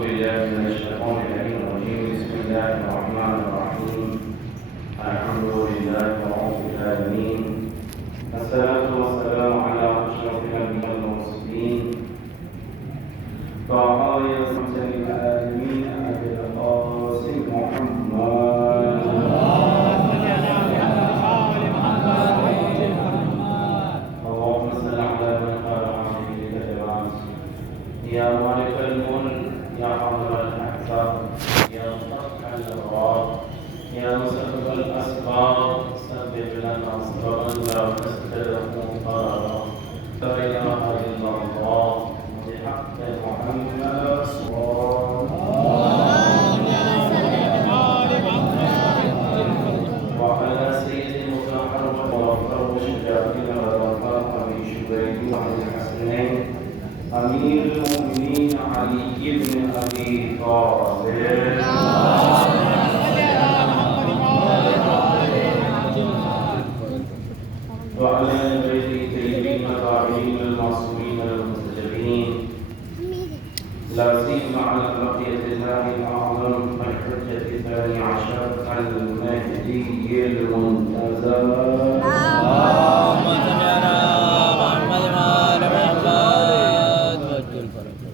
بالله من الشيطان الرجيم. بسم الله الرحمن الرحيم. الحمد لله رب العالمين، الصلاة والسلام على أشرف الأنبياء والمرسلين وعلى رحمة للعالمين أبي القاسم محمد. اللهم صل على من قال عليه الكلمات يا مالك الملك يا حاضر الأحزاب يا فتح الأبواب يا مسبب الأسباب سبب لنا صبرا لا تستلق قرارا لا إله إلا الله بحق محمد صلى وعلى سيد المتحرم وأفضل الشجاعين والرفاق أبي شبيب وعلى الحسنين أمير المؤمنين علي بن أبي طالب وعلى بيت الطيبين الطاهرين المعصومين المنتجبين لا سيما على بقية الله الأعظم الحجة الثاني عشر المهدي المنتظر. اللهم صل على محمد وعلى محمد.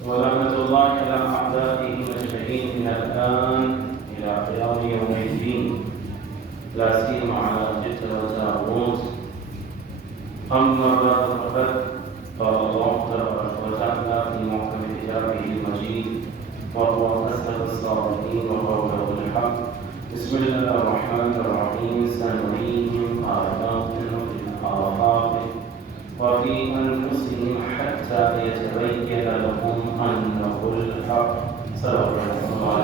ورحمة الله على أعدائه المشركين من الآن إلى قيام يوم الدين لا سيما على جد وزاغوت. أما بعد فقد قال الله تبارك وتعالى في محكم كتابه المجيد وهو أصدق الصادقين وقوله الحق. بسم الله الرحمن الرحيم. سنريهم آياتنا في الآفاق وفي أنفسهم حتى يتبين لهم أنه الحق. صدق الله.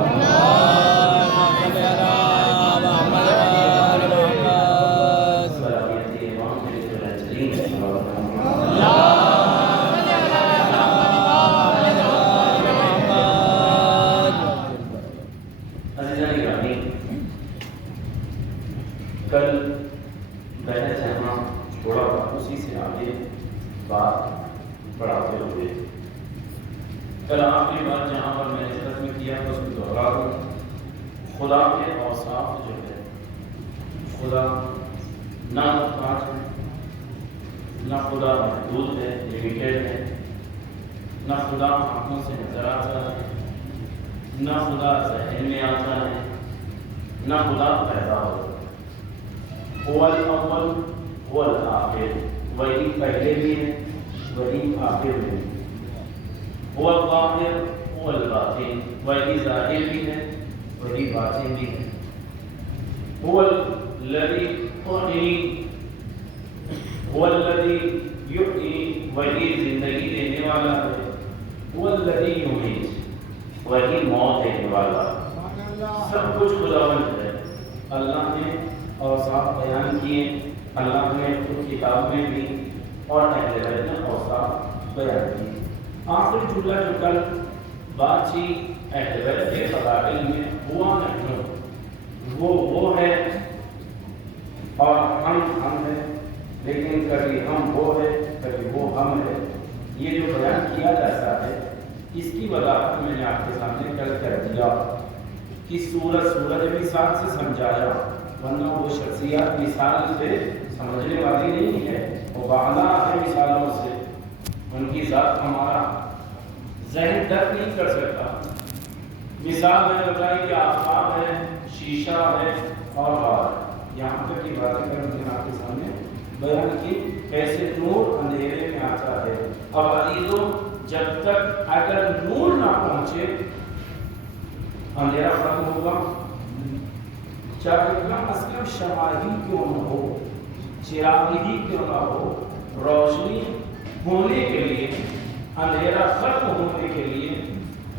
کل بحث یہاں چھوڑا تھا، اسی سے آگے بات بڑھاتے ہوئے کل آخری بار جہاں پر میں نے ختم کیا تو اس کو دوہرا دوں. خدا کے اوصاف جو ہے، خدا نہ محتاج ہے، نہ خدا محدود ہے، لمیٹیڈ ہے، نہ خدا آنکھوں سے نظر آتا ہے، نہ خدا ذہن میں آتا ہے، نہ خدا پیدا ہوتا ہے. هو الأول هو الآخر، وہی پہلے بھی ہے وہی آخر بھی ہے. هو الظاہر هو الباطن، وہی ظاہر بھی ہے وہی باطن بھی ہے. هو الذي يحيي هو الذي يحيي، وہی زندگی دینے والا ہے. هو الذي يميت، وہی موت دینے والا ہے. سب کچھ خداوند ہے. اللہ نے اوصاف بیان کیے، اللہ نے خود کتاب میں بھی اور اہل بیت نے اوصاف بیان کیے. آخری جملہ جو کل بات تھی اہل بیت کے فضائل میں، ہوا نحن، وہ ہے اور ہم ہیں، لیکن کبھی ہم وہ ہے کبھی وہ ہم ہے. یہ جو بیان کیا جاتا ہے اس کی وضاحت میں نے آپ کے سامنے کل کر دیا کہ سورج مثال سے سمجھایا، ورنہ وہ شخصیات مثال سے سمجھنے والی نہیں ہے، وہ بالا ہے مثالوں سے. ان کی ذات ہمارا ذہن درک نہیں کر سکتا. مثال میں بتائی کہ آفتاب ہے، شیشہ ہے اور غار. یہاں تک کی باتیں کر کے آپ کے سامنے بیان کی کیسے نور اندھیرے میں آتا ہے. اور عزیزوں، جب تک اگر نور نہ پہنچے اندھیرا ختم ہوگا. چاہے اتنا اسلم شمالی کیوں نہ ہو، چراغی ہی کیوں نہ ہو، روشنی ہونے کے لیے، اندھیرا ختم ہونے کے لیے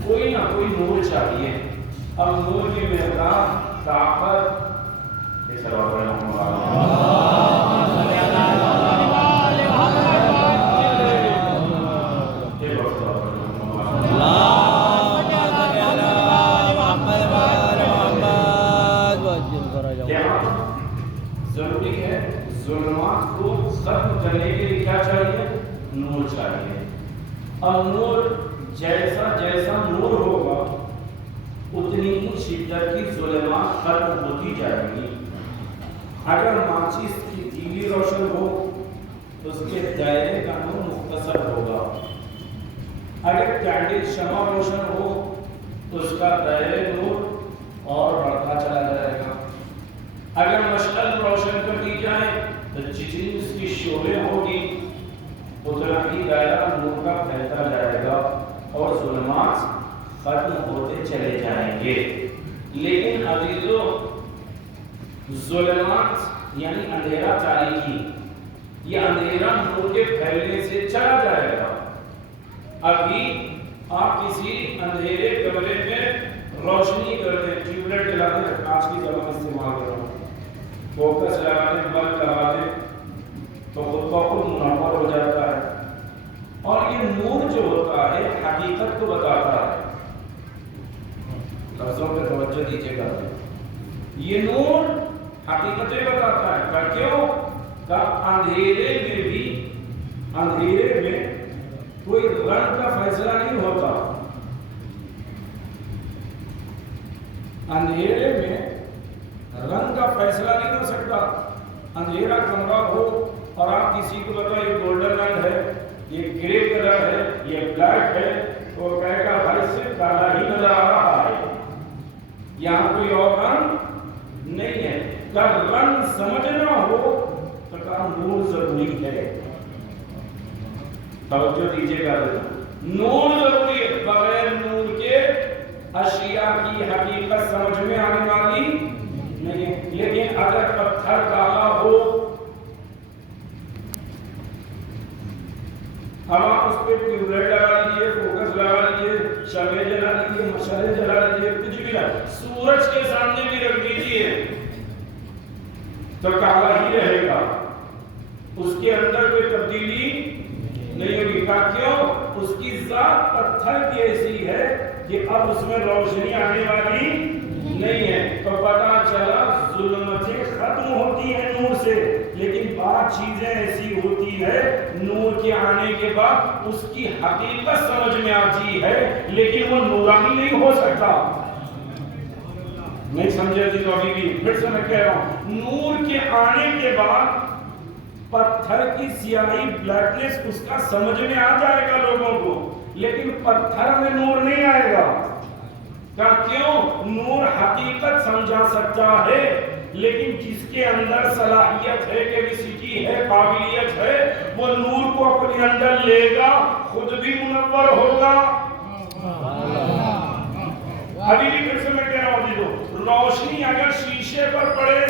کوئی نہ کوئی نور چاہیے. اب نور کی مقدار، طاقت، ضروری ہے ظلمات کو ختم کرنے کے لیے کیا چاہیے؟ نور چاہیے. اور نور جیسا نور ہوگا اتنی ہی شدت کی ظلمات ختم ہوتی جائیں گی۔ اگر ماچس کی تیلی روشن ہو تو اس کے دائرے کا نور مختصر ہوگا، اگر کینڈل شمع روشن ہو تو اس کا دائرے نور اور بڑھتا چلا جائے گا، اگر مشعل روشن کر دی جائے تو جتنی اس کی شعلیں ہوگی اتنا ہی دائرہ نور کا پھیلتا جائے گا اور ظلمات ختم ہوتے چلے جائیں گے۔ لیکن عزیزو، ظلمات یعنی اندھیرا تاریکی، یہ اندھیرا نور کے پھیلنے سے چلا جائے گا۔ ابھی آپ کسی اندھیرے کمرے میں روشنی کرتے ہیں، ٹیوب لائٹ جلاتے ہیں، آج کی زبان استعمال کر رہا ہوں، فوکس لگاتے، بلب لگاتے تو خود بخود منور ہو جاتا ہے، اور یہ نور جو ہوتا ہے حقیقت کو بتاتا ہے۔ لفظوں پہ توجہ دیجیے گا، یہ نور حقیقتیں بتاتا ہے۔ کیوں؟ کہ اندھیرے میں بھی، اندھیرے میں کوئی رنگ کا فیصلہ نہیں ہوتا، اندھیرے میں رنگ کا فیصلہ نہیں ہو سکتا۔ اندھیرا کمرہ ہو اور آپ کسی کو بتائیں یہ گولڈن رنگ ہے، یہ گرے کلر ہے، یہ بلیک ہے، تو وہ کہے گا بھائی سے کالا ہی نظر آ رہا ہے، یہاں کوئی اور رنگ نہیں ہے۔ اگر رنگ سمجھنا ہو تو کہا نور ضروری ہے، توجہ دیجیے گا، نور ضروری ہے، بغیر نور کے اشیاء کی حقیقت سمجھ میں آنے والی نہیں ہے۔ لیکن اگر پتھر کالا ہو، اب آپ اس پہ ٹیوب لائٹ لگا لیجیے، فوکس لگا لیجیے، شمع جلا لیجیے، مشعلیں جلا لیجیے، کچھ بھی لگا، سورج کے سامنے بھی رکھ دیجیے تو کالا ہی رہے گا، اس کے اندر کوئی تبدیلی نہیں ہوگی۔ کیوں؟ اس کی ذات پتھر کی ایسی ہے کہ اب اس میں روشنی آنے والی نہیں ہے۔ تو پتہ چلا ظلمتیں ختم ہوتی ہیں نور سے، لیکن بعض چیزیں ایسی ہوتی ہے نور کے آنے کے بعد اس کی حقیقت سمجھ میں آتی ہے، لیکن وہ نورانی نہیں ہو سکتا۔ نہیں سمجھے جی؟ تو ابھی بھی پھر سے میں کہہ رہا ہوں، نور کے آنے کے بعد پتھر کی سیاہی، بلیکنس اس کا سمجھ میں آ جائے گا لوگوں کو، لیکن پتھر میں نور نہیں آئے گا۔ کیوں؟ نور حقیقت سمجھا سکتا ہے، لیکن جس کے اندر صلاحیت ہے، کیپیسٹی ہے، قابلیت ہے، وہ نور کو اپنے اندر لے گا، خود بھی منور ہوگا۔ ابھی بھی پھر سے میں کہہ رہا ہوں، روشنی اگر شیشے پر پڑے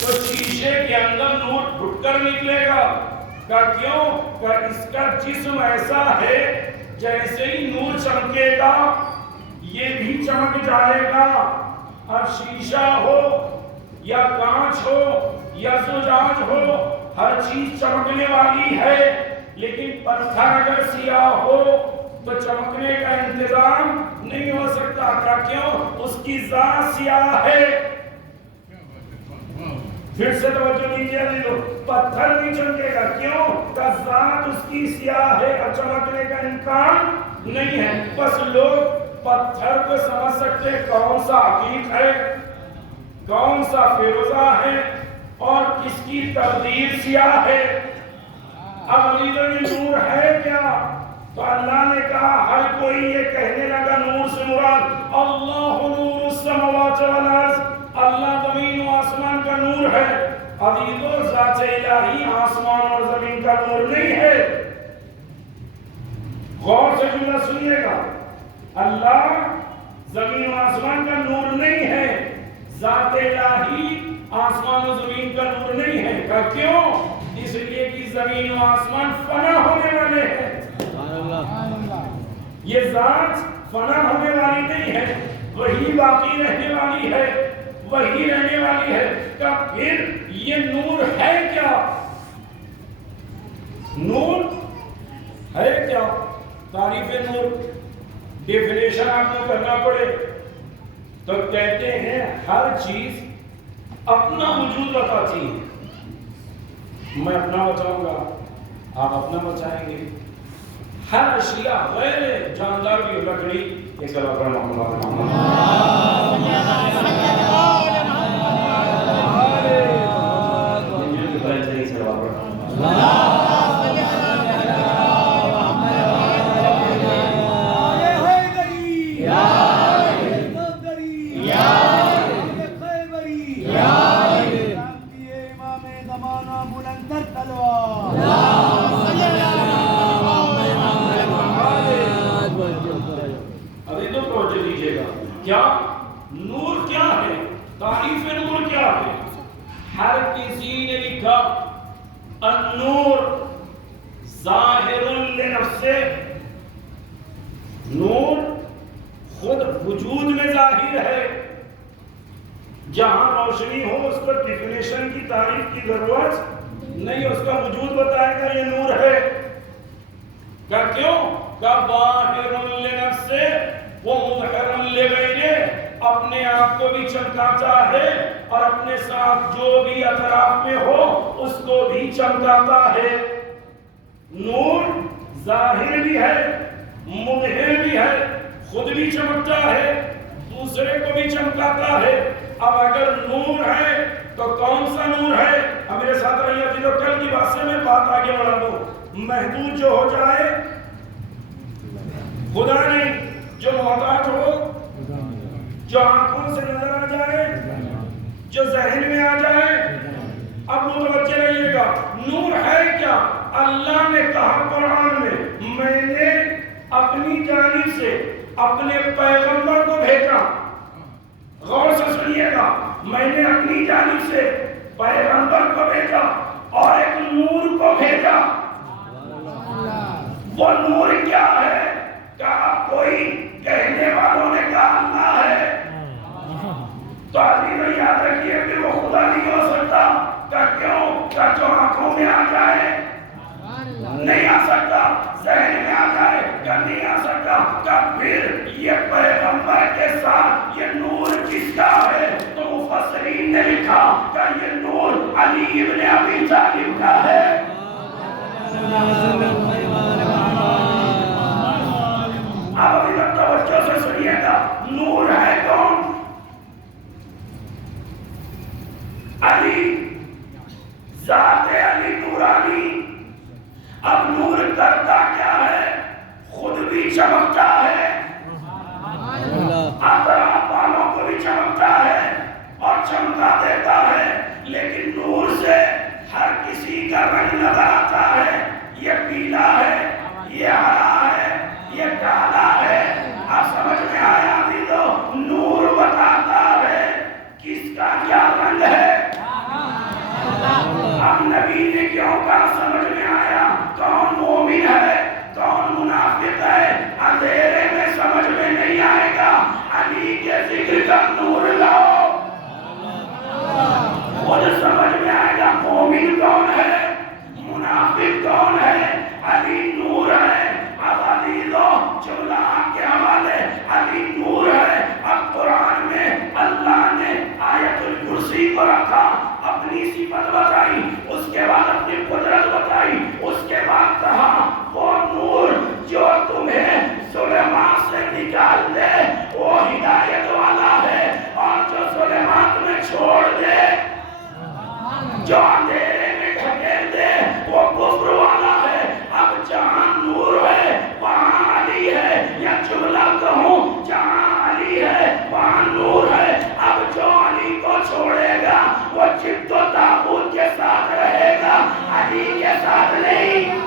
تو شیشے کے اندر نور پھٹ کر نکلے گا۔ کیوں؟ کہ اس کا جسم ایسا ہے جیسے ہی نور چمکے گا یہ بھی چمک جائے گا۔ اب شیشہ ہو یا کانچ ہو یا زجاج ہو، ہر چیز چمکنے والی ہے، لیکن پتھر اگر سیاہ ہو تو چمکنے کا انتظام نہیں ہو سکتا۔ کیوں؟ اس کی ذات سیاہ ہے۔ پھر سے توجہ دیجیے لوگ، پتھر نہیں چمکے گا، کیوں؟ کہ ذات اس کی سیاہ ہے اور چمکنے کا امکان نہیں ہے۔ بس لوگ پتھر کو سمجھ سکتے کون سا عقیق ہے، کون سا فیروزہ ہے اور کس کی تقدیر سیاہ ہے۔ اب علیزہ میں نور ہے کیا؟ تو اللہ نے کہا، ہر کوئی یہ کہنے لگا نور سے مراد اللہ نور السماوات والارض، اللہ زمین و آسمان کا نور ہے۔ عزیزو، ذات الہی آسمان اور زمین کا نور نہیں ہے۔ غور سے جملہ سنیے گا، اللہ زمین و آسمان کا نور نہیں ہے، ذات الہی آسمان و زمین کا نور نہیں ہے۔ کیوں؟ اس لیے کہ زمین و آسمان فنا ہونے والے ہیں، یہ ذات فنا ہونے والی نہیں ہے، وہی باقی رہنے والی ہے، وہی رہنے والی ہے۔ کہ پھر یہ نور ہے کیا؟ نور ہے کیا؟ تعریف نور ڈیفینیشن آپ کو کرنا پڑے تو کہتے ہیں ہر چیز اپنا وجود بتاتی ہے۔ میں اپنا بتاؤں گا، آپ اپنا بتائیں گے۔ ہر اشیاء غیر جاندار کی لکڑی ایک صلوات پڑھیں محمد کیا نور کیا ہے؟ تعریف نور کیا ہے؟ ہر کسی نے لکھا النور ظاہر لنفسہ، نور خود وجود میں ظاہر ہے. جہاں روشنی ہو اس پر ڈیفینیشن کی تعریف کی ضرورت نہیں، اس کا وجود بتائے گا یہ نور ہے. کہ کیوں؟ کہ ظاہر لنفسہ وہ مظہر لغیرہ، اپنے آپ کو بھی چمکاتا ہے اور اپنے ساتھ جو بھی اطراف میں ہو اس کو بھی چمکاتا ہے. نور ظاہر بھی ہے، مظہر بھی ہے، خود بھی چمکتا ہے، دوسرے کو بھی چمکاتا ہے. اب اگر نور ہے تو کون سا نور ہے؟ اب میرے ساتھ رہیے جی، تو کل کی بات سے میں بات آگے بڑھا دوں. محدود جو ہو جائے خدا نہیں، جو محتاج ہو، جو آنکھوں سے نظر آ جائے، جو ذہن میں آ جائے. اب متوجہ رہیے گا، نور ہے کیا؟ اللہ نے کہا قرآن میں نے اپنی جانب سے اپنے پیغمبر کو بھیجا. غور سے سنیے گا، میں نے اپنی جانب سے پیغمبر کو بھیجا اور ایک نور کو بھیجا. وہ نور کیا ہے؟ کہا کوئی کہنے والوں نے کہا اللہ ہے. تو آدمی یاد رکھیے کہ وہ خدا نہیں ہو سکتا. کہ کیوں؟ کہ جو آنکھوں میں آ جائے نہیں آ سکتا، ذہن میں آ جائے کہ نہیں آ سکتا. کہ پھر یہ پیغمبر کے ساتھ یہ نور کس کا ہے؟ تو مفسرین نے لکھا کہ یہ نور علی ابن ابی طالب کا ہے. اب ابھی تک توجہ سے سنیے گا، نور ہے کون؟ علی، ذات علی نورانی. اب نور کرتا کیا ہے؟ خود بھی چمکتا ہے، اطراف والوں کو بھی چمکتا ہے اور چمکا دیتا ہے. لیکن نور سے ہر کسی کا رنگ نظر آتا ہے. یہ پیلا ہے، یہ ہرا ہے، یہ کالا ہے. آپ سمجھ میں آیا بھی تو نور بتاتا ہے کس کا کیا رنگ ہے. اب نبی نے کیوں کہا سمجھ میں آیا؟ کون مومن ہے، کون منافق ہے، اندھیرے میں سمجھ میں نہیں آئے گا. علی کے ذکر کا نور لاؤ، خود سمجھ میں آئے گا مومن کون ہے، منافق کون ہے. علی نور ہے. اب علی لو جملہ کے حوالے، علی نور ہے. اب قرآن میں اللہ نے آیت الکرسی کو رکھا، اپنی صفت بتائی، اس کے بعد اپنی قدرت بتائی، اس کے بعد کہا وہ نور جو تمہیں ظلمات سے نکال دے وہ ہدایت والا ہے، اور جو ظلمات میں چھوڑ دے، جو اندھیرے میں ڈھکیل دے وہ کفر والا ہے. اب جہاں نور ہے وہاں علی ہے، یا جملہ کہوں جہاں علی ہے وہاں نور ہے. اب جو علی کو چھوڑے گا وہ جد و تابوت کے ساتھ رہے گا، علی کے ساتھ نہیں.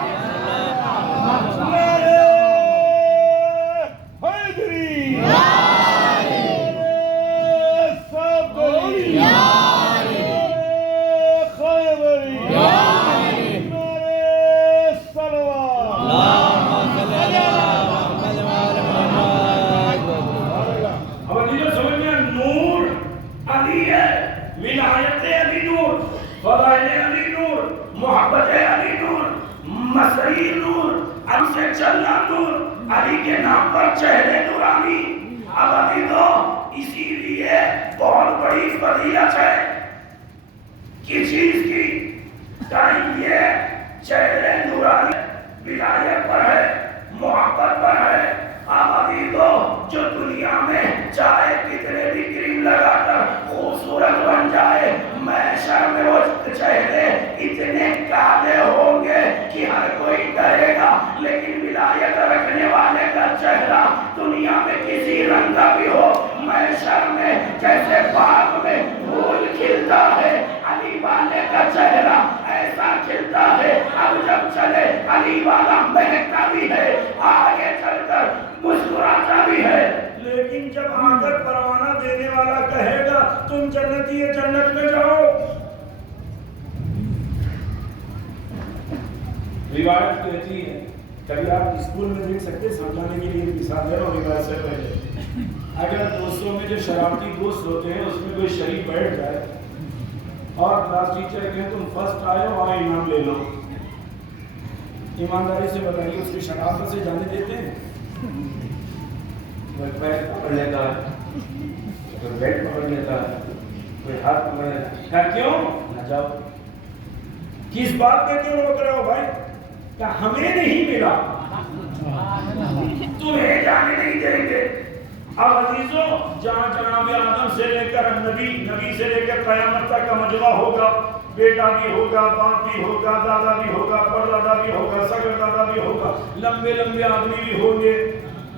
محبت علی نور، مسیح نور، ہم سے چلنا نور، علی کے نام پر چہرے نورانی. اب ابھی تو اسی لیے بہت بڑی فضیلت ہے کی چیز کی کہ یہ چہرے نورانی ولایت پر ہے، محبت پر ہے. اب ابھی تو جو دنیا میں چاہے کتنے بھی کریم لگا کر خوبصورت بن جائے، محشر میں وہ چہرے اتنے کالے ہوں گے کہ ہر کوئی ڈرے گا، لیکن ولایت رکھنے والے کا چہرہ دنیا میں کسی رنگ کا بھی ہو، محشر میں جیسے باغ میں پھول کھلتا ہے، علی والے کا چہرہ ایسا کھلتا ہے، اب جب چلے علی والا مہکتا بھی ہے، آگے چل کر مسکراتا بھی ہے، لیکن جب آ کر پروانہ دینے والا کہے گا تم جنتی ہے جنت میں جاؤ۔ روایت کہتی ہے، کبھی آپ اسکول میں دیکھ سکتے سمجھانے کے لیے مثال دے رہا ہوں روایت سے پہلے، اگر دوستوں میں جو شرارتی دوست ہوتے ہیں اس میں کوئی شریف بیٹھ جائے اور کلاس ٹیچر کہیں تم فرسٹ آئے ہو اور انعام لے لو، ایمانداری سے بتائیے اس کی شرافت سے جانے دیتے ہیں؟ کوئی پیر پکڑ لیتا ہے، کوئی بیٹ پکڑ لیتا ہے، کوئی ہاتھ پکڑ لیتا ہے، کیوں نہ جاؤ؟ کس بات پہ کیوں روک رہے ہو بھائی؟ کہ ہمیں نہیں ملا تمہیں جانے نہیں دیں گے۔ اب عزیزوں، جہاں جناب آدم سے لے کر نبی سے لے کر قیامت تک کا مجمع ہوگا، بیٹا بھی ہوگا، باپ بھی ہوگا، دادا بھی ہوگا، پردادا بھی ہوگا، سگر دادا بھی ہوگا، لمبے لمبے آدمی بھی ہوں گے،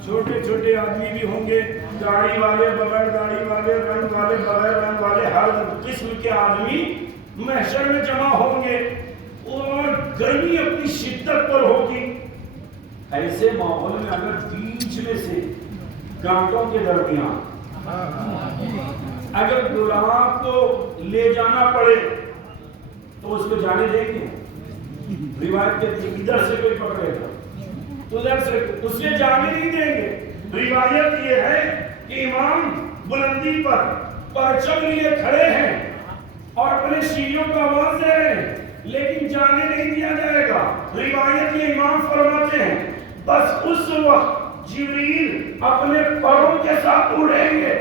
چھوٹے چھوٹے آدمی بھی ہوں گے، داڑھی والے، بغیر داڑھی والے، رنگ والے، بغیر رنگ والے، ہر قسم کے آدمی محشر میں جمع ہوں گے، اور گرمی اپنی شدت پر ہوگی۔ ایسے ماحول میں اگر بیچ میں سے گانٹوں کے درمیان اگر گلاب کو لے جانا پڑے تو اس کو جانے دیں گے؟ روایت کہتی ہے ادھر سے کوئی پکڑے گا تو ادھر سے اسے جانے نہیں دیں گے۔ روایت یہ ہے کہ امام بلندی پر پرچم لیے کھڑے ہیں اور اپنے شیعوں کو آواز دے رہے ہیں، لیکن جانے نہیں دیا جائے گا۔ روایت یہ امام فرماتے ہیں بس اس وقت جبریل اپنے پروں کے ساتھ اڑیں گے،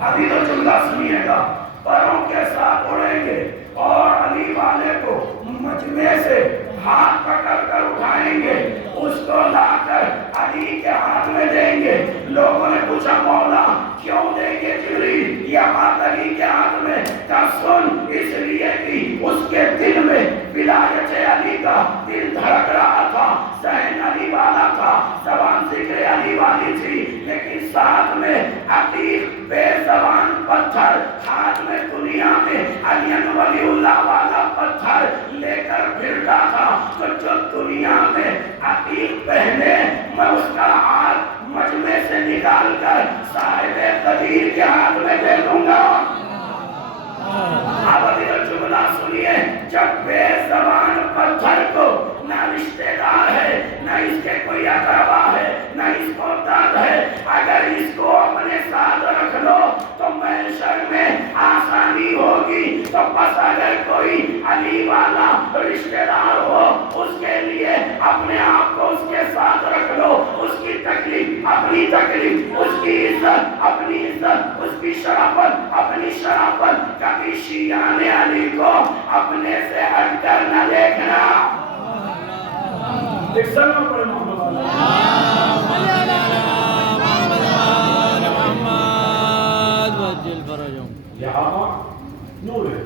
ابھی تو جملہ سنیے گا، پروں کے ساتھ اڑیں گے اور علی والے کو مجمع سے ہاتھ پکڑ کر اٹھائیں گے، اس کو لا کر علی کے ہاتھ میں دیں گے۔ لوگوں نے پوچھا مولا کیوں دیں گے جبریل یہ ہاتھ علی کے ہاتھ میں؟ کہا سن، اس لیے کہ اس کے دل میں ولایت علی کا دل دھڑک رہا تھا، ذہن علی والا تھا، زبان ذکر علی والی تھی، لیکن ساتھ میں عتیق بے زبان پتھر، ہاتھ میں دنیا میں علی ولی اللہ والا پتھر لے کر پھرتا تھا، تو جو دنیا میں عتیق پہنے میں اس کا ہاتھ مجمع سے نکال کر صاحب قدیر کے ہاتھ میں دے دوں گا۔ اب ابھی تو جملہ سنیے، جب بے زبان پتھر کو نہ رشتہ دار ہے، نہ اس کے کوئی اقربا ہے، نہ اس کو داد ہے، اگر اس کو اپنے ساتھ رکھ لو تو محشر میں آسانی ہوگی، تو بس اگر کوئی علی والا رشتہ دار ہو اس کے لیے اپنے آپ کو اس کے ساتھ رکھ لو، اس کی تکلیف اپنی تکلیف، اس کی عزت اپنی عزت، اس کی شرافت اپنی شرافت، کبھی شیعان علی کو اپنے سے ہٹ کر نہ دیکھنا۔ ایک سلام پڑھے محمد یہاں نور ہے،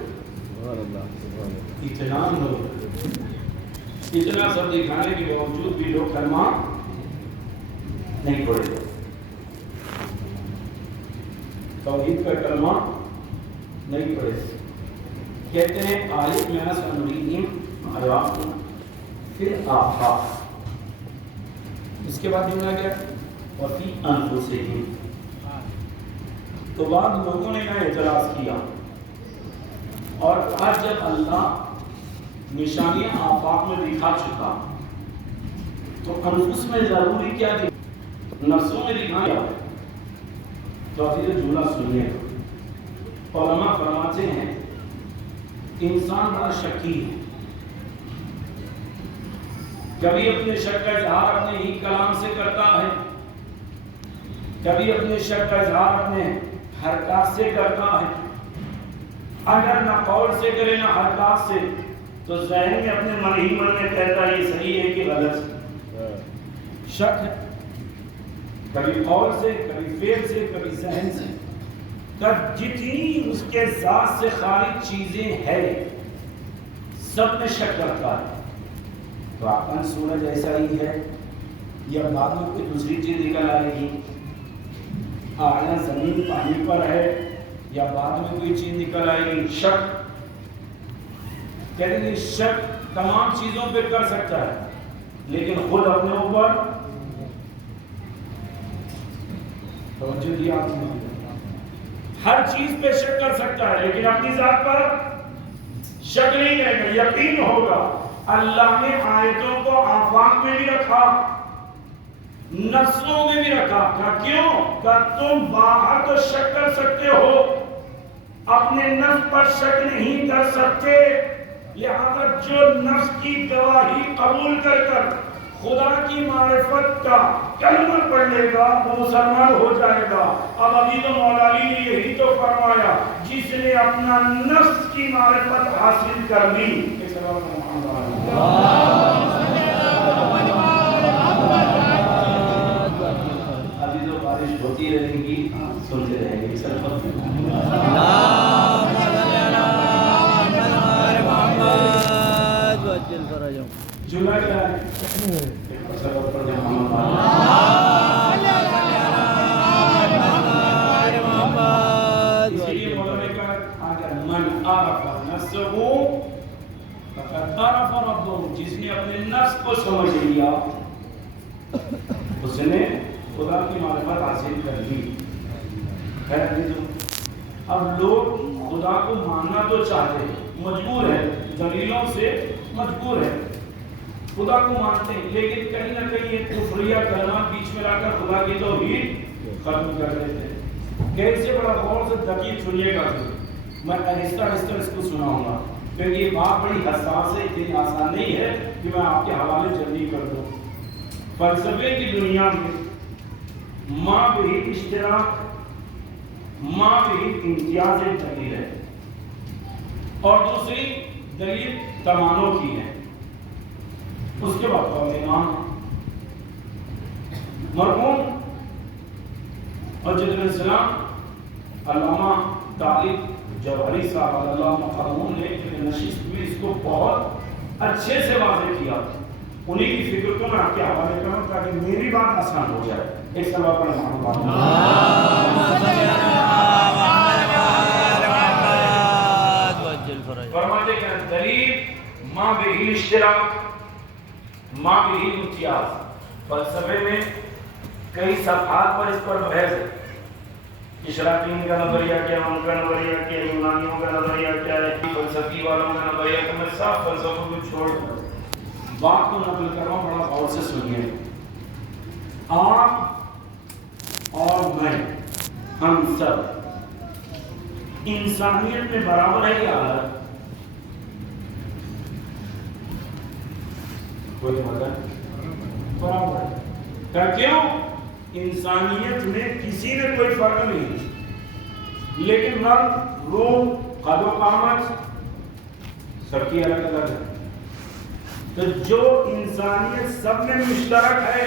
اتنا نور ہے، اتنا سب دکھانے کے باوجود بھی لوگ کلمہ نہیں پڑھے، توحید کا کلمہ نہیں پڑھے، کہتے ہیں آیت میں سنوریم عراق پھر آفاق، اس کے بعد جملہ کیا وفی انفسہم، تو بعد لوگوں نے یہاں اعتراض کیا اور آج جب اللہ نشانیاں آفاق میں دکھا چکا تو انفس میں ضروری کیا تھی، نفسوں میں دکھایا، تو ابھی یہ جملہ سنیے، علماء فرماتے ہیں انسان بڑا شکی ہے، کبھی اپنے شک کا اظہار اپنے ہی کلام سے کرتا ہے، کبھی اپنے شک کا اظہار اپنے حرکات سے کرتا ہے، اگر نہ قول سے کرے نہ حرکات سے تو ذہن میں اپنے من ہی من میں کہتا ہے یہ صحیح ہے کہ غلط ہے، شک ہے، کبھی قول سے کبھی فعل سے کبھی ذہن سے، جتنی اس کے ذات سے خارج چیزیں ہیں سب میں شک کرتا ہے. تو آپن سورج ایسا ہی ہے یا بعد میں کوئی دوسری چیز نکل آئے گی؟ آیا زمین پانی پر ہے یا بعد میں کوئی چیز نکل آئے گی؟ شک کہتے ہیں شک تمام چیزوں پہ کر سکتا ہے لیکن خود اپنے اوپر توجہ دیا آپ نے، ہر چیز پہ شک کر سکتا ہے لیکن اپنی ذات پر شک نہیں کرے گا، یقین ہوگا. اللہ نے آیتوں کو آفاق میں بھی رکھا، نفسوں میں بھی رکھا. کیوں؟ کہ تم باہر تو شک کر سکتے ہو، اپنے نفس پر شک نہیں کر سکتے. لہذا جو نفس کی گواہی قبول کر کر خدا کی معرفت کا کلمہ پڑھ لے گا وہ مسلمان ہو جائے گا. اب ابھی تو مولا علی نے یہی تو فرمایا، جس نے اپنا نفس کی معرفت حاصل کر لی. ابھی تو بارش ہوتی رہے گی، سنتے رہیں گے. جملہ کیا ہے؟ اسی لیے مولانا نے کہا اگر من عرف نفسہ فقد عرف ربہ، جس نے اپنے نفس کو سمجھ لیا اس نے خدا کی معرفت حاصل کر لی. اب لوگ خدا کو ماننا تو چاہتے ہیں، مجبور ہے، دلیلوں سے مجبور ہے، خدا کو مانتے ہیں لیکن کہیں نہ کہیں ایک کفریہ کلمات بیچ میں لا کر خدا کی توحید ختم کر دیتے ہیں. کیسے بڑا غور سے دقیق سنیے گا، میں آہستہ آہستہ اس کو سناؤں گا کیونکہ یہ بات بڑی حساس ہے، اتنی آسان نہیں ہے کہ میں آپ کے حوالے جلدی کر دوں. فلسفے کی دنیا میں ماں بھی اشتراک، ماں بھی امتیاز ایک دلیل ہے اور دوسری دلیل تمانوں کی ہے. اس کے بعد امام مرحوم حجت الاسلام علامہ طالب جوہری صاحب اللہ مقرون نے نشست میں اس کو بہت اچھے سے واضح کیا. انہیں کی فکر کو میں آپ کے حوالے کروں تاکہ میری بات آسان ہو جائے. ایک سوال پر فرماتے ہیں دلیل ماں بہی اشتراک، ماں بہی امتیاز. فلسفے میں کئی صفحات پر اس پر بحث ہے. اشراقین کا نظریہ کیا، ان کا نظریہ کیا، یونانیوں کا نظریہ کیا ہے، فلسفی والوں کا نظریہ کیا. میں صاف فلسفوں کو چھوڑ کر بات کو نقل کر رہا ہوں، بڑا غور سے سنیے. آپ اور میں، ہم سب انسانیت میں برابر ہے یا الگ؟ کوئی مطلب برابر ہے. کیوں؟ انسانیت میں کسی میں کوئی فرق نہیں، لیکن رنگ، روح، قد و قامت سب کی الگ الگ ہے. تو جو انسانیت سب میں مشترک ہے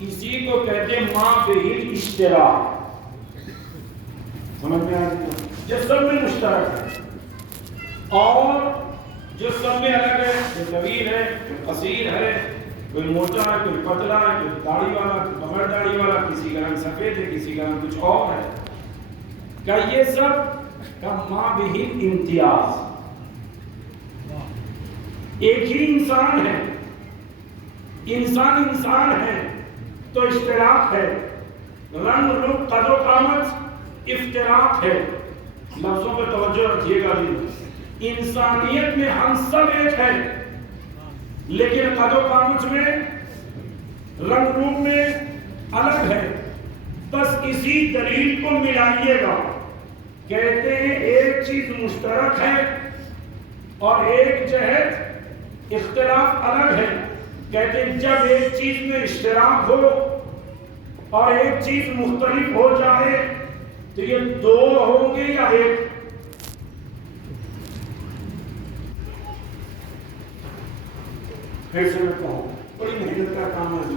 اسی کو کہتے ہیں ماں بہی اشتراک. سمجھ میں آتی ہے؟ جو سب میں مشترک ہے اور جو سب میں الگ ہے، کوئی طویل ہے، کوئی قصیر ہے، کوئی موٹا ہے، کوئی پتلا ہے، کوئی داڑھی والا، کوئی بغیر داڑھی والا، کسی کا رنگ سفید ہے، کسی کا رنگ کچھ اور ہے. کیا یہ سب کا ماں بہی امتیاز؟ ایک ہی انسان ہے، انسان ہے تو اشتراک ہے. رنگ، روپ، قد و قامت افتراق ہے. لفظوں پہ توجہ رکھیے گا. انسانیت میں ہم سب ایک ہیں لیکن قد و قامت میں، رنگ روپ میں الگ ہے. بس اسی دلیل کو ملائیے گا. کہتے ہیں ایک چیز مشترک ہے اور ایک جہت اختلاف الگ ہے. کہتے ہیں جب ایک چیز میں اشتراک ہو اور ایک چیز مختلف ہو جائے تو یہ دو ہوں گے یا ایک؟ پھر سے میں کہوں، بڑی محنت کا کام ہے.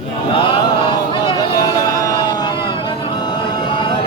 اللهم صل على محمد وآل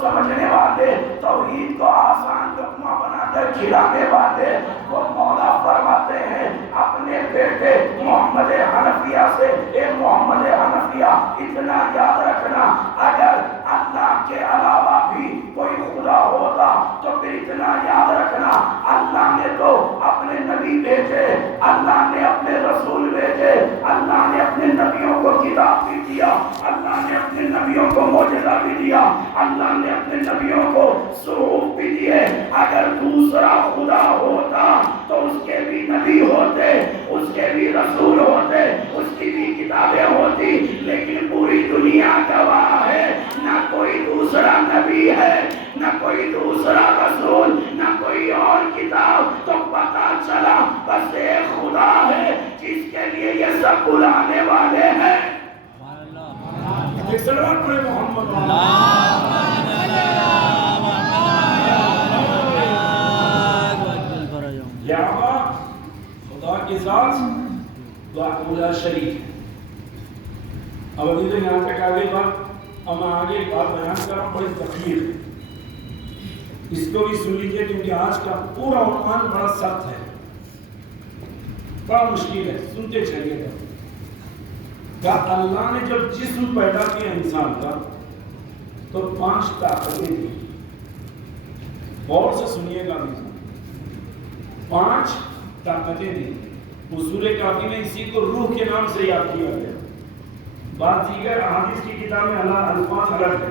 سمجھنے والے، توحید کو آسان لقمہ بنا کر کھلانے والے، وہ مولا فرماتے ہیں اپنے بیٹے محمد حنفیہ سے، اے محمد حنفیہ اتنا یاد رکھنا، اگر اللہ کے علاوہ بھی کوئی خدا ہوتا تو پھر اتنا یاد رکھنا، اللہ نے تو اپنے نبی بھیجے، اللہ نے اپنے رسول بھیجے، اللہ نے اپنے نبیوں کو کتاب بھی دیا، اللہ نے اپنے نبیوں کو معجزہ بھی دیا، اللہ نے اپنے نبیوں کو صحف بھی دیے۔ اگر دوسرا خدا ہوتا تو اس کے بھی نبی ہوتے، اس کے بھی رسول ہوتے، اس کی بھی کتابیں ہوتی، لیکن پوری دنیا گواہ ہے نہ کوئی دوسرا نبی ہے، نہ کوئی دوسرا رسول، نہ کوئی اور کتاب، تو پتہ چلا بس ایک خدا ہے جس کے لیے یہ سب بلانے والے ہیں۔ ایک سلوات پڑھے محمد یہاں خدا کے ذات لا شریک ہے۔ اب ابھی تو یہاں تک آگے بات، اب میں آگے بات بیان کر رہا ہوں، بڑی تقریر ہے، اس کو بھی سن لیجیے کیونکہ آج کا پورا عنوان بڑا سخت ہے، بڑا مشکل ہے، سنتے چلیے گا۔ کہ اللہ نے جب جسم پیدا کیا انسان کا تو 5 طاقتیں دی، غور سے سنیے گا، 5 طاقتیں دی۔ اصول کافی میں اسی کو روح کے نام سے یاد کیا گیا، بعض دیگر احادیث کی کتاب میں الفاظ الگ ہے،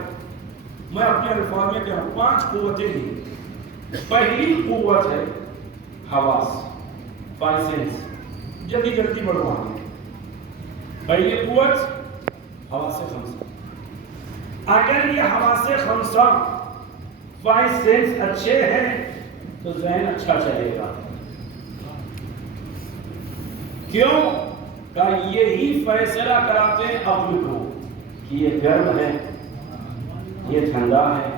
میں اپنے الفاظ میں کہہ رہا ہوں 5 قوتیں دی۔ پہلی قوت ہے حواس، 5 سینس، جلدی جلدی بڑھوانے۔ پہلی قوت حواس خمسہ۔ اگر یہ حواس خمسہ 5 سینس اچھے ہیں تو ذہن اچھا چلے گا۔ کیوں؟ کہ یہی فیصلہ کراتے ہیں عقل کو کہ یہ گرم ہے، یہ ٹھنڈا ہے،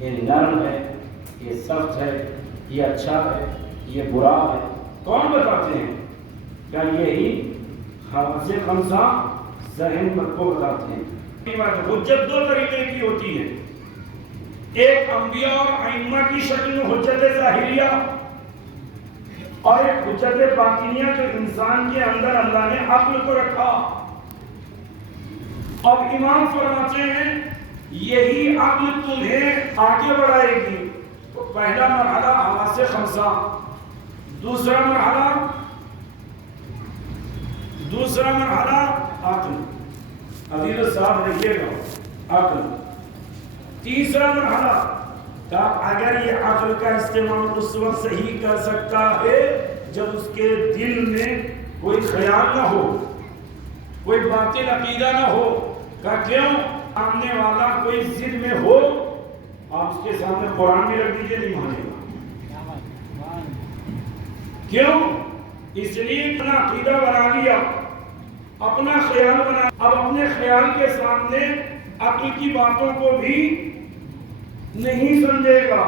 یہ نرم ہے، یہ سخت ہے، یہ اچھا ہے، یہ برا ہے۔ کون بتاتے ہیں؟ کہ یہی حواس خمسہ ذہن کو بتاتے ہیں۔ حجت 2 طریقے کی ہوتی ہے، ایک انبیاء اور ائمہ کی شکل میں حجت ظاہریہ، اور ایک حجت باطنیہ جو انسان کے اندر اللہ نے عقل کو رکھا۔ اب امام فرماتے ہیں یہی عقل تمہیں آگے بڑھائے گی۔ تو پہلا مرحلہ حواس خمسہ، دوسرا مرحلہ عقل، عزیز صاحب رکھیے گا، عقل۔ تیسرا مرحلہ کہ اگر یہ عقل کا استعمال اس وقت صحیح کر سکتا ہے جب اس کے دل میں کوئی خیال نہ ہو، کوئی باطل عقیدہ نہ ہو، کہ کیوں آنے والا کوئی ضد میں ہو، آپ اس کے سامنے قرآن بھی رکھ دیجئے، نہیں مانے گا۔ کیوں؟ اس لیے اپنا عقیدہ بنا لیا، اپنا خیال بنا، اب اپنے خیال کے سامنے عقل کی باتوں کو بھی نہیں سمجھے گا۔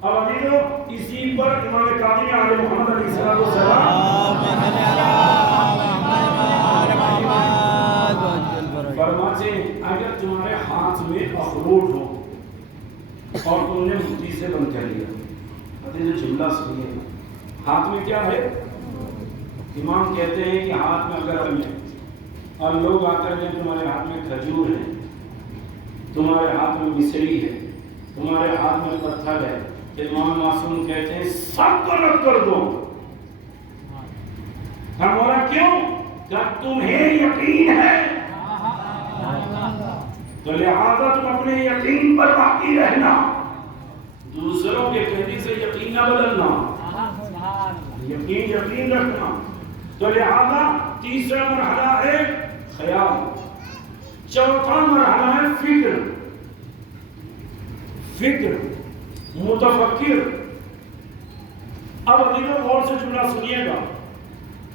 اب عزیزو اسی پر امام کاظم آل محمد علیہ السلام فرماتے ہیں اگر تمہارے ہاتھ میں اخروٹ ہو اور تم نے مٹی سے بند کر لیا، عزیزو جملہ سنیے، ہاتھ میں کیا ہے؟ امام کہتے ہیں کہ ہاتھ میں اگر ہم ہیں اور لوگ آ کر کہیں تمہارے ہاتھ میں کھجور ہے، تمہارے ہاتھ میں مصری ہے، تمہارے ہاتھ میں پتھر ہے، تو امام معصوم کہتے ہیں سب کو رد کر دو۔ ہمارا کیوں؟ کہ تمہیں یقین ہے، تو لہذا تم اپنے یقین پر باقی رہنا، دوسروں کے کہنے سے یقین نہ بدلنا، یقین رکھنا۔ تو لہذا تیسرا مرحلہ ہے خیال، چوتھا مرحلہ ہے فکر، متفکر۔ اب عزیزو غور سے جملہ سنیے گا،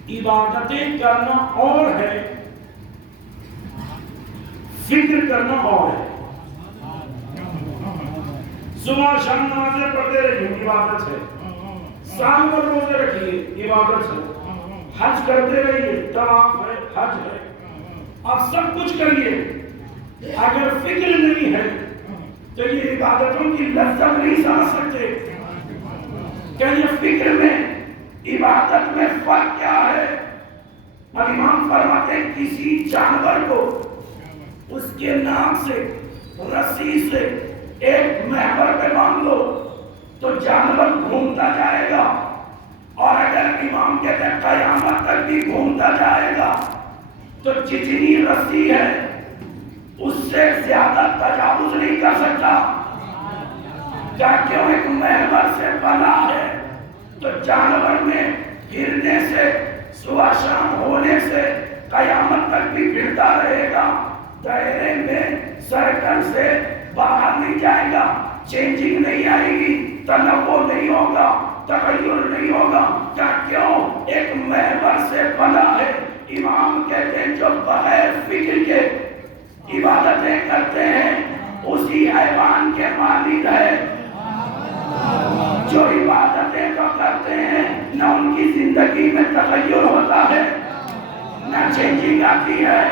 عبادتیں کرنا اور ہے، فکر کرنا اور ہے۔ صبح شام نمازیں پڑھتے رہیے، عبادت ہے، سال بھر روزے رکھیے، عبادت ہے، حج کرتے رہیے، طواف ہے، حج ہے، آپ سب کچھ کریے، اگر فکر نہیں ہے تو یہ عبادتوں کی لذت نہیں سمجھ سکتے کہ یہ فکر میں عبادت میں فرق کیا ہے. اور امام فرماتے ہیں کسی جانور کو اس کے نام سے رسی سے ایک محور پہ باندھ دو تو جانور گھومتا جائے گا، اور اگر امام کہتے ہیں قیامت تک بھی گھومتا جائے گا تو جتنی رسی ہے اس سے زیادہ تجاوز نہیں کر سکتا. کیا کیوں ایک محور سے بنا ہے تو جانور میں پھرنے سے صبح شام ہونے سے قیامت تک بھی پھرتا رہے گا، دائرے میں سرکل سے باہر نہیں جائے گا، چینجنگ نہیں آئے گی، تنوع نہیں ہوگا، تغیر نہیں ہوگا. کیا کیوں ایک محور سے بنا ہے. امام کہتے ہیں جو بغیر فکر کے عبادتیں کرتے ہیں اسی حیوان کے مالک ہے. جو عبادتیں تو کرتے ہیں نہ ان کی زندگی میں تغیر ہوتا ہے، نہ چینجنگ آتی ہے،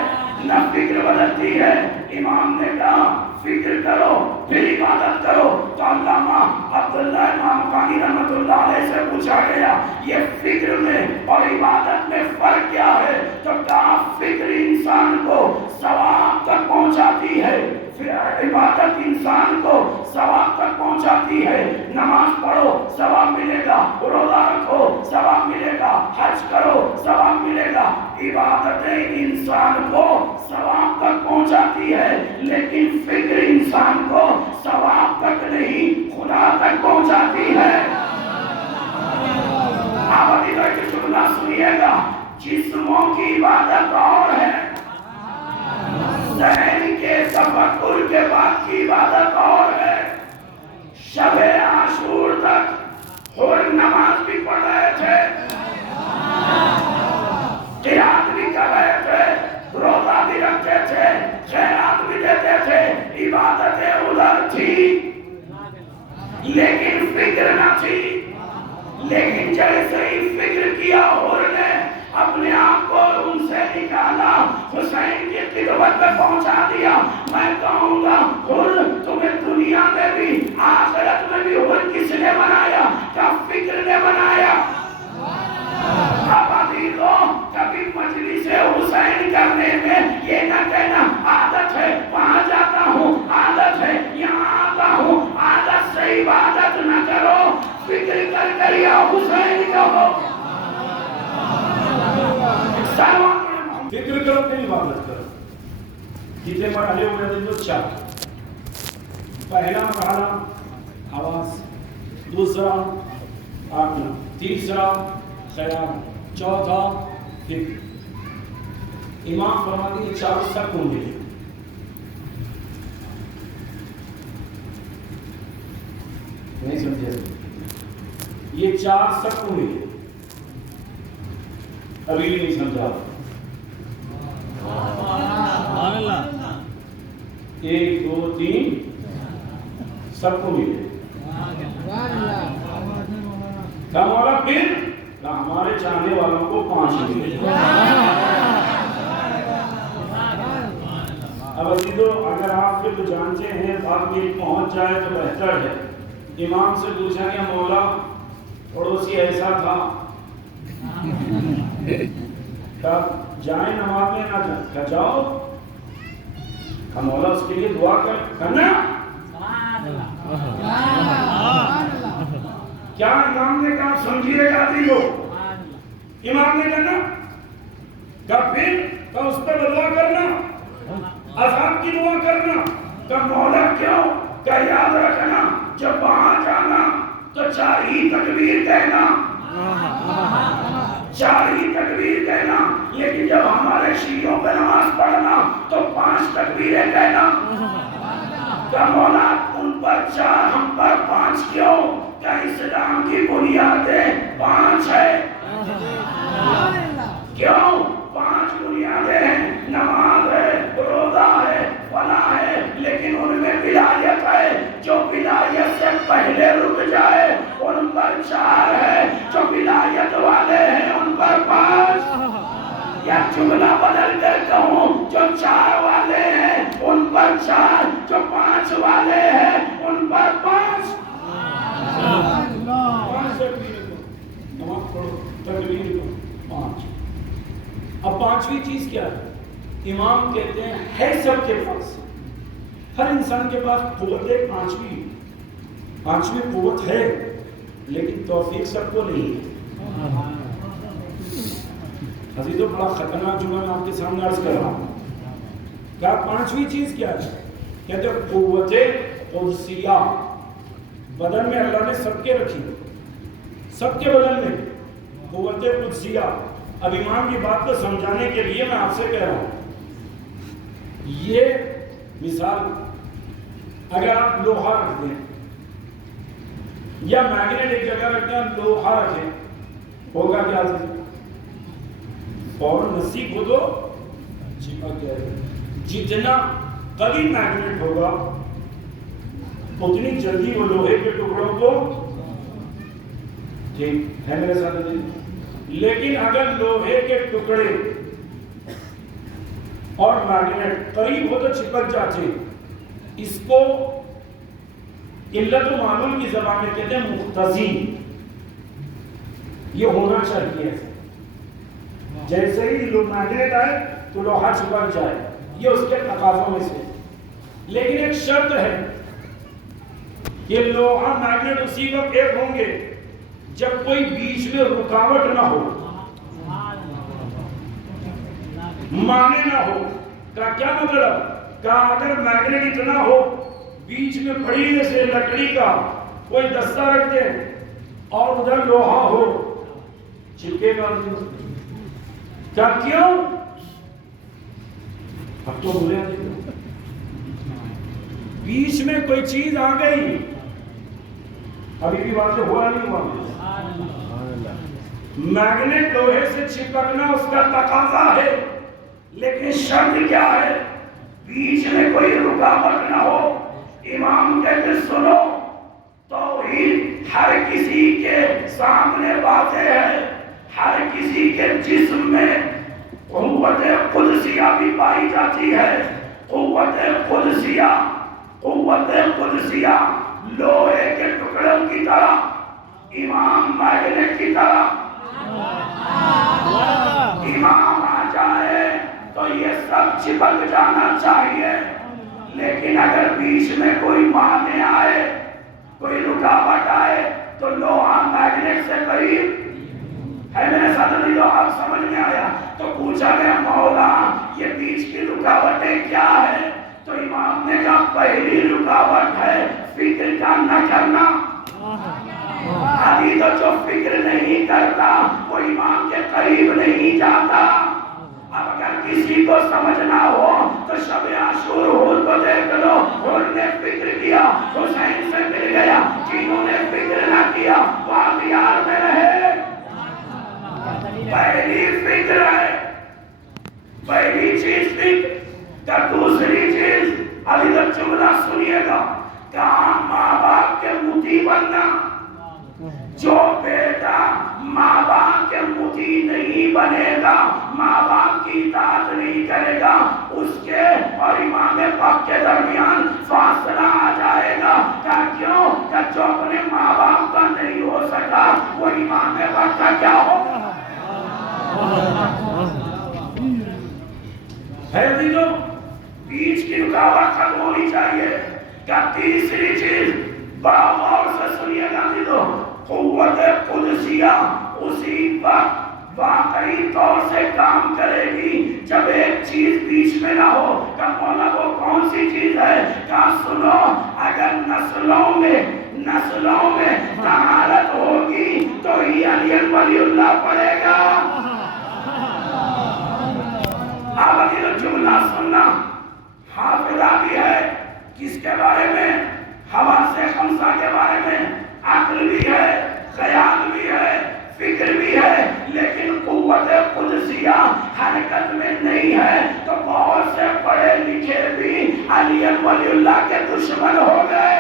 نہ فکر بدلتی ہے. امام نے کہا فکر کرو پھر عبادت کرو. تو علامہ عبداللہ امام قانی رحمۃ اللہ علیہ سے پوچھا گیا یہ فکر میں اور عبادت میں فرق کیا ہے؟ تو کہا فکر انسان کو ثواب تک پہنچاتی ہے، عبادت انسان کو ثواب تک پہنچاتی ہے. نماز پڑھو ثواب ملے گا، روزہ رکھو ثواب ملے گا، حج کرو ثواب ملے گا. عبادتیں انسان کو ثواب تک پہنچاتی ہے لیکن فکر انسان کو ثواب تک نہیں خدا تک پہنچاتی ہے. آپ ابھی تک جملہ سنیے گا، جسموں کی عبادت اور ہے، ذہن کے تفکر کے بعد کی عبادت اور ہے. شب عاشور تک اور نماز بھی پڑھ رہے تھے، قرات بھی کر رہے تھے، روزہ بھی رکھتے تھے، خیرات بھی دیتے تھے، عبادتیں ادھر تھی لیکن فکر نہ تھی. لیکن جیسے ہی فکر کیا اور نے اپنے آپ کو ان سے نکالا، حسین کی خدمت میں پہنچا دیا. میں کہوں گا حر تمہیں دنیا میں بھی آخرت میں بھی حر کس نے بنایا؟ کیا فکر نے بنایا؟ اب ابھی تو کبھی مجلس حسین کرنے میں یہ نہ کہنا عادت ہے وہاں جاتا ہوں، عادت ہے یہاں آتا ہوں. عادت سے عبادت نہ کرو، فکر کر کر یا حسین کہو. فکر کرو پھر عبادت کرو. جتنے مرحلے ہوئے تھے تو 4. پہلا مرحلہ آواز، دوسرا آگنا، تیسرا خیال، چوتھا فکر. امام فرماتے ہیں 4 سب کو ملے. نہیں سمجھے؟ یہ 4 سب کو ملے. ابھی بھی نہیں سمجھا. 1 2 3 سب کو ملے. مولا پھر ہمارے چاہنے والوں کو 5 ملے. اب ابھی تو اگر آپ پھر تو جانتے ہیں بات یہ پہنچ جائے تو بہتر ہے. امام سے پوچھا کہ مولا پڑوسی ایسا تھا، جائیں نماز میں نہ جائیں، کیا جاؤ مولا اس کے لیے دعا کرنا. کیا امام نے کہا سمجھیے جاتی ہو؟ امام نے کہنا کیا پھر تو اس پہ دعا کرنا، عذاب کی دعا کرنا. کہ مولا کیوں؟ کہ یاد رکھنا جب وہاں جانا تو 4 ہی تکبیر کہنا، 4 ہی تکبیر کہنا. لیکن جب ہمارے شیعوں پہ نماز پڑھنا تو 5 تکبیریں کہنا. کہ مولا ان پر 4 ہم پر 5 کیوں؟ کہ اسلام کی بنیادیں 5 ہے. کیوں 5 بنیادیں ہیں؟ نماز ہے، روزہ ہے، فلاح ہے، لیکن ان میں ولایت ہے. جو ولایت سے پہلے رک جائے ان پر 4 ہے، جو ولایت والے ہیں ان پر 5. یا جملہ بدل کر کہوں جو 4 والے ہیں ان پر 4، جو 5 والے ہیں تکبیرکم, نماز پڑھو تکبیرکم 5. اب پانچویں چیز کیا ہے؟ امام کہتے ہیں ہے سب کے پاس, ہر انسان کے پاس قوت پانچویں قوت ہے, لیکن توفیق سب کو نہیں ہے. عزیزو بڑا خطرناک جملہ میں آپ کے سامنے عرض کر رہا ہوں. کیا پانچویں چیز کیا ہے؟ کہتے ہیں قوت قدسیہ. بدن میں اللہ نے سب کے رکھی, سب کے بدن میں قوت قدسیہ. اب امام کی بات کو سمجھانے کے لیے میں آپ سے کہہ رہا ہوں, یہ مثال اگر آپ لوہا رکھ دیں یا میگنیٹ ایک جگہ رکھتے ہیں, لوہا رکھیں, ہوگا کیا چیز؟ اور نصیب ہو تو چپک جائے گا. جتنا قوی میگنیٹ ہوگا اتنی جلدی وہ لوہے کے ٹکڑوں کو, ٹھیک ہے میرے ساتھ. لیکن اگر لوہے کے ٹکڑے اور میگنیٹ قریب ہو تو چپک جاتے ہیں. اس کو علت و معلوم کی زبان میں کہتے ہیں مقتضی. یہ ہونا چاہیے, جیسے ہی میگنیٹ آئے تو لوہا چپک جائے, یہ اس کے تقاضوں میں سے. لیکن ایک شرط ہے کہ لوہا میگنیٹ اسی وقت ایک ہوں گے جب کوئی بیچ میں رکاوٹ نہ ہو, مانے نہ ہو. کا کیا مطلب؟ اگر میگنیٹ اتنا ہو بیچ میں پڑی جیسے لکڑی کا کوئی دستہ رکھ دے اور ادھر لوہا ہو, چپکے گا. کیا کیوں؟ اب تو بولے بیچ میں کوئی چیز آ گئی, ابھی بھی بات ہوا نہیں ہوا. میگنیٹ لوہے سے چپکنا اس کا تقاضا ہے, لیکن شرط کیا ہے؟ بیچ میں کوئی رکاوٹ نہ ہو. امام کہتے سنو, توحید ہر کسی کے سامنے واضح ہے, ہر کسی کے جسم میں قوت قدسیہ بھی پائی جاتی ہے. قوت قدسیہ لوہے کے ٹکڑوں کی طرح, امام میگنیٹ کی طرح. امام آ جائے تو یہ سب چپک جانا چاہیے, لیکن اگر بیچ میں کوئی مانع آئے, کوئی رکاوٹ آئے تو لوہا میگنیٹ سے قریب ہے. میرے ساتھ نہیں لوہا سمجھ میں آیا تو پوچھا گیا مولا یہ بیچ کی رکاوٹیں کیا ہے؟ تو امام نے کہا پہلی رکاوٹ ہے فکر کا نہ کرنا. ابھی تو جو فکر نہیں کرتا وہ امام کے قریب نہیں جاتا. اب اگر کسی کو سمجھنا ہو تو شب عاشور حور کو دیکھ لو, حور نے فکر کیا حسین سے مل گیا, جنہوں نے فکر نہ کیا وہ اغیار میں رہے. پہلی فکر ہے, پہلی چیز فکر. تو دوسری چیز ابھی تک جملہ سنیے گا, کہاں ماں باپ کے مطیع بننا. جو بیٹا ماں باپ کے مطیع نہیں بنے گا, ماں باپ کی اطاعت نہیں کرے گا, اس کے اور امام پاک کے درمیان فاصلہ آ جائے گا. کیوں؟ کہ جو اپنے ماں باپ کا نہیں ہو سکا وہ امام پاک کا کیا ہوگا؟ ہے دیدو, بیچ کی رکاوٹ ختم ہونی چاہیے. کیا تیسری چیز بڑا غور سے سنیے گا دیدو, قوت قدسیہ اسی وقت واقعی طور سے کام کرے گی جب ایک چیز بیچ میں نہ ہو. کہ مولا وہ کون سی چیز ہے؟ کہا سنو, اگر نسلوں میں طہارت ہوگی تو ہی علی ولی اللہ پڑے گا. اب اگر جملہ سننا, حافظہ بھی ہے کس کے بارے میں؟ حواس خمسہ کے بارے میں. عقل بھی ہے, خیال بھی ہے, فکر بھی ہے, لیکن قوت قدسیہ حرکت میں نہیں ہے. تو بہت سے پڑھے لکھے بھی علی ولی اللہ کے دشمن ہو گئے.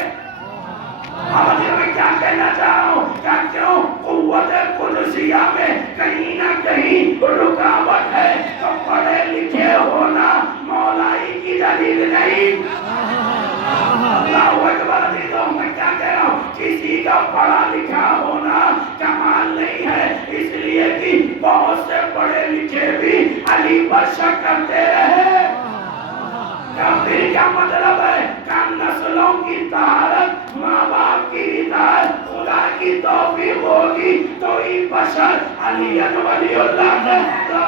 اب میں کیا کہنا چاہ رہا ہوں, کیا کیوں قوت قدسیہ میں کہیں نہ کہیں رکاوٹ ہے. تو پڑھے لکھے ہونا مولائی کی دلیل نہیں. اللہ اکبر. میں کیا کہہ رہا ہوں, کسی کا پڑھا لکھا ہونا بہت سے پڑھے لکھے بھی علی پر شک کرتے رہے. پھر کیا مطلب ہے کہ نسلوں کی طہارت، ماں باپ کی ہدایت، خدا کی توفیق ہوگی تو ہی بشر علیت ولی اللہ کہتا.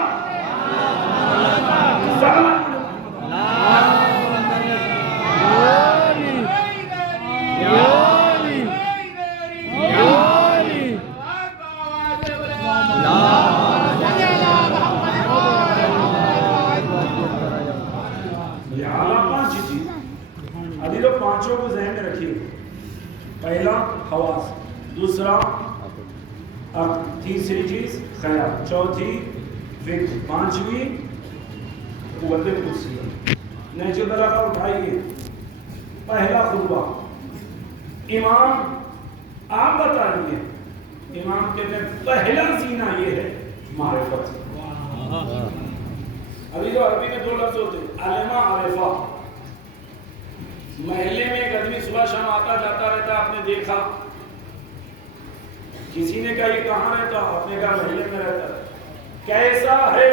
ابھی تو پانچوں کو ذہن میں رکھیے. پہلا حواس، دوسرا تیسری چیز خیال، چوتھی فکر، پانچویں قوت قدسیہ. نیچے درا کا اٹھائیے. پہلا خطبہ امام آپ بتائیے. امام کہتے ہیں پہلا زینہ یہ ہے معرفت. ابھی تو عربی میں دو لفظ ہوتے ہیں، علمہ عارفہ. محلے میں ایک آدمی صبح شام آتا جاتا رہتا، آپ نے دیکھا. کسی نے کہا یہ کہاں رہتا؟ آپ نے کہا محلے میں رہتا. کیسا ہے؟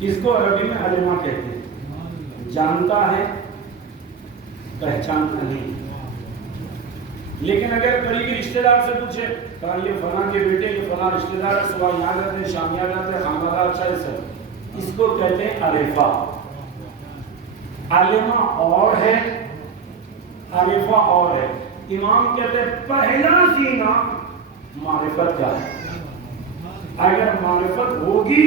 اس کو عربی میں علمہ کہتے ہیں. جانتا ہے، پہچانتا نہیں. لیکن اگر قریبی رشتہ دار سے پوچھے کہا یہ فلاں کے بیٹے، یہ فلاں رشتہ دار ہے، صبح یہاں جاتے ہیں، شام یہاں جاتے ہیں، خانہ اچھا ہے سر. اس کو کہتے ہیں عارفہ. علمہ اور ہے، عارفہ اور ہے. امام کہتے ہیں پہلا زینہ معرفت کا ہے. اگر معرفت ہوگی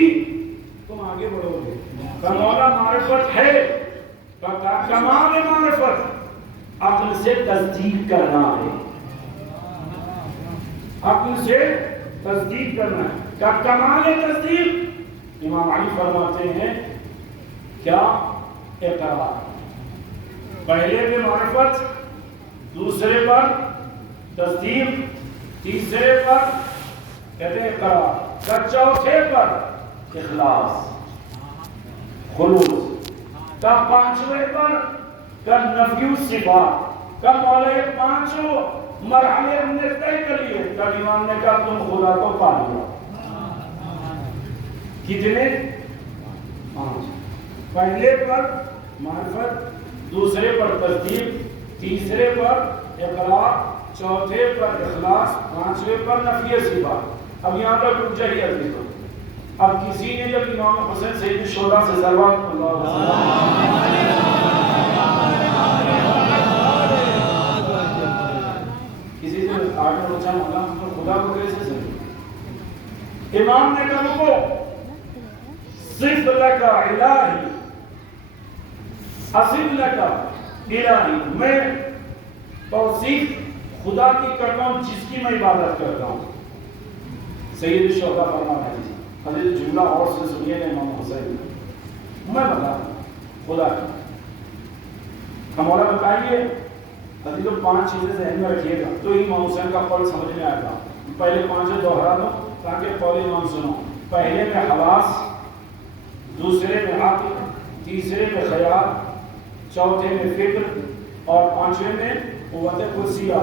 تم آگے بڑھو گے. مولا معرفت ہے، کمال معرفت عقل سے تصدیق کرنا ہے. عقل سے تصدیق کرنا ہے. کمال تصدیق امام علی فرماتے ہیں کیا؟ اقرار. پہلے پہ معرفت، دوسرے پر تصدیق، تیسرے پر کہتے ہیں اقرار، چوتھے پر اخلاص، خلوص، پانچویں پر نفی الصفات. مولا یہ پانچوں مرحلے ہم نے طے کر لیے. امام نے کہا تم خدا کو پا لیا. کتنے؟ 5. پہلے پر معرفت، دوسرے پر تصدیق، تیسرے پر اقرار، چوتھے پر اخلاص، پانچویں پر نفی صفات. اب یہاں پر رک جائیے ابھی. تو اب کسی نے جب امام حسین سید الشہداء سے صلوات کسی سے آگے پوچھا مولا خدا کو کیسے سمجھے؟ امام نے کہا کو صف لک الہی، اصف لک الہی. میں توصیف خدا کی کرتا ہوں جس کی میں عبادت کرتا ہوں. سید الشہداء فرماتے ہیں حدیث جملہ اور سے سنیے نا امام حسین. میں بتا خدا کی ہمارا بتائیے. حدیث تو 5 چیزیں ذہن میں رکھیے گا تو امام حسین کا قول سمجھ میں آئے گا. پہلے 5 دوہرا دو تاکہ قول امام سنو. پہلے میں حواس، دوسرے میں عقل، تیسرے میں خیال، چوتھے میں فکر اور پانچویں میں قوت قدسیہ.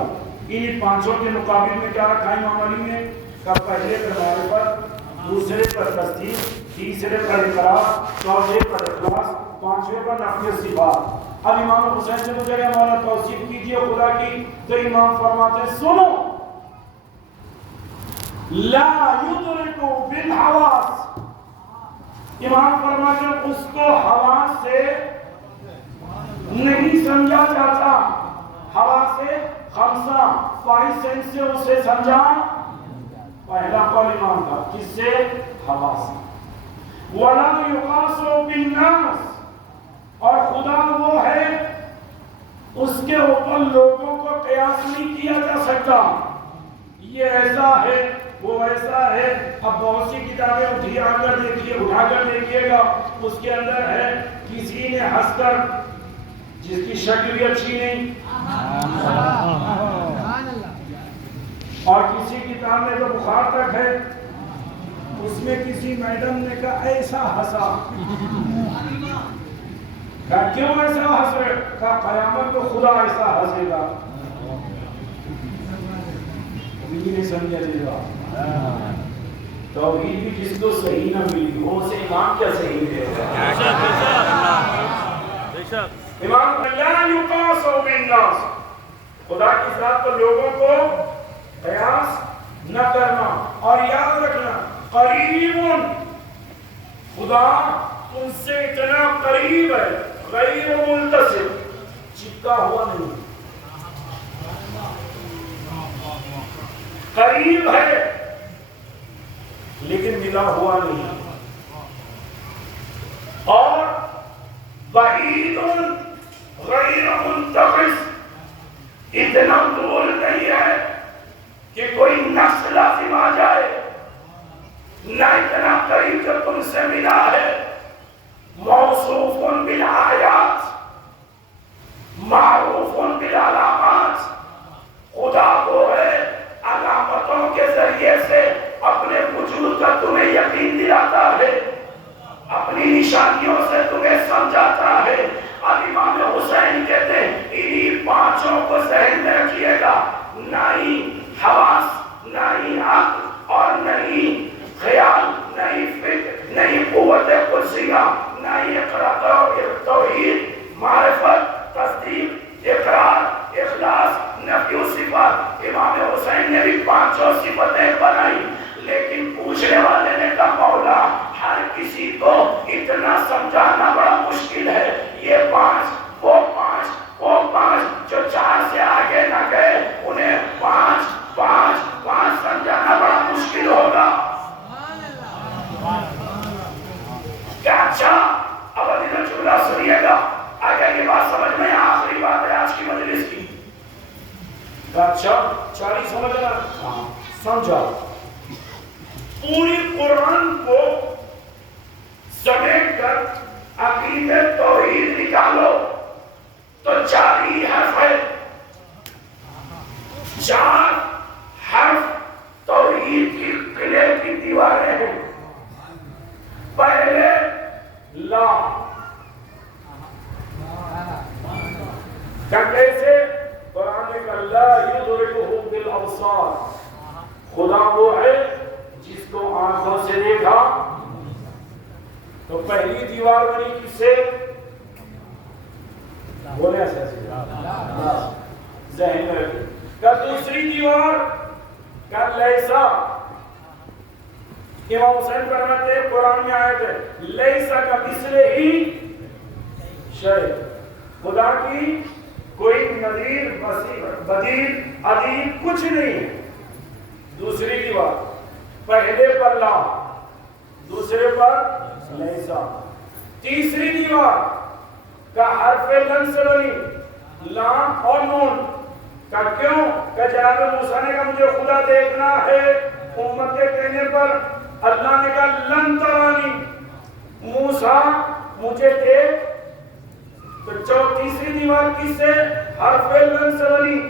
ان پانچوں کے مقابل میں کیا رکھا امام علی نے؟ کہ پہلے پر معرفت، دوسرے پر تصدیق، تیسرے پر اقرار، چوتھے پر اخلاص، پانچویں پر نفی الصفات. اب امام حسین سے پوچھا گیا مولا توصیف کیجیے خدا کی. تو امام فرماتے ہیں سنو لا یدرک بالحواس. امام فرماتے ہیں اس کو حواس سے نہیں سمجھا جاتا. حواس سے خمسہ 5 سینس سے اسے سمجھا. پہلا قول امام کا کس سے؟ حواس. وَلَا يُقَاسُ بِالنَّاسِ. اور خدا وہ ہے اس کے اوپر لوگوں کو قیاس نہیں کیا جا سکتا. یہ ایسا ہے، وہ ایسا ہے. اب بہت سی کتابیں اٹھا کر دیکھیے گا. اس کے اندر ہے کسی نے ہنس کر جس کی شکل بھی اچھی نہیں، اور کسی کتاب میں تو بخار تک ہے، اس میں کسی میڈم نے کہا ایسا ہنسا. کہا کیوں ایسا ہنس رہے؟ کہا قیامت کو خدا ایسا ہنسے گا. نہیں سمجھا جائے گا. توحید بھی جس کو صحیح نہ ملی ہو اسے ایمان کیا صحیح دے گا؟ ایمان لا یقاس بالناس، خدا کی ذات پر لوگوں کو قیاس نہ کرنا. اور یاد رکھنا قریب، خدا تم سے اتنا قریب ہے، غیر ملتصق، چپکا ہوا نہیں، قریب ہے لیکن ملا ہوا نہیں. اور بعید غیر منتقص، اتنا دور نہیں ہے کہ کوئی نقص لازم آ جائے، نہ اتنا قریب جو تم سے ملا ہے. موصوف بالآیات معروف بالعلامات، خدا کو ہے علامتوں کے ذریعے سے اپنے وجود کا تمہیں یقین دلاتا ہے، اپنی نشانیوں سے تمہیں سمجھاتا ہے. اب امام حسین کہتے ہیں انہی پانچوں کو ذہن میں رکھیے گا، نہ ہی حواس، نہ ہی عقل، اور نہ ہی خیال، نہ ہی فکر، نہ ہی قوت قدسیہ، نہ ہی اقرار توحید، معرفت، تصدیق، اقرار، اخلاص، نفی و صفات. امام حسین نے بھی پانچوں صفتیں بنائی، لیکن پوچھنے والے نے کہا مولا ہر کسی کو اتنا سمجھانا بڑا مشکل ہے، یہ پانچ، وہ پانچ، وہ پانچ، جو چار سے آگے نہ گئے انہیں پانچ پانچ پانچ سمجھانا بڑا مشکل ہوگا. کیا اچھا اب ابھی تو جملہ سنیے گا، اگر یہ بات سمجھ میں آخری بات ہے آج کی مجلس کی. اچھا چاری سمجھنا، سمجھا. پوری قرآن کو سمیٹ کر عقیدہ توحید نکالو تو 4 ہی حرف ہے. 4 حرف توحید کی قلعے کی دیواریں ہیں. پہلے لا، کیسے قرآن میں اللہ یدرکہ بالابصار، خدا وہ ہے جس کو آنکھوں سے دیکھا. تو پہلی دیوار بنی کس سے؟ بولے ایسے ذہن میں رکھیں. کیا دوسری دیوار کیا لیسا؟ امام حسین فرماتے ہیں قرآن میں آیت ہے لیسا کا مثل ہی شیء، خدا کی کوئی نظیر بدیل عدیل کچھ نہیں ہے. دوسری دیوار پہلے پر لا، دوسرے پر لیسا. تیسری دیوار کا حرف لن سے بنی، لام اور نون کا. کیوں کہ جناب موسیٰ نے کہا مجھے خدا دیکھنا ہے، امت کے کہنے پر اللہ نے کہا لن ترانی، موسیٰ مجھے دیکھ. تو تیسری دیوار کس سے؟ حرف لن سے بنی.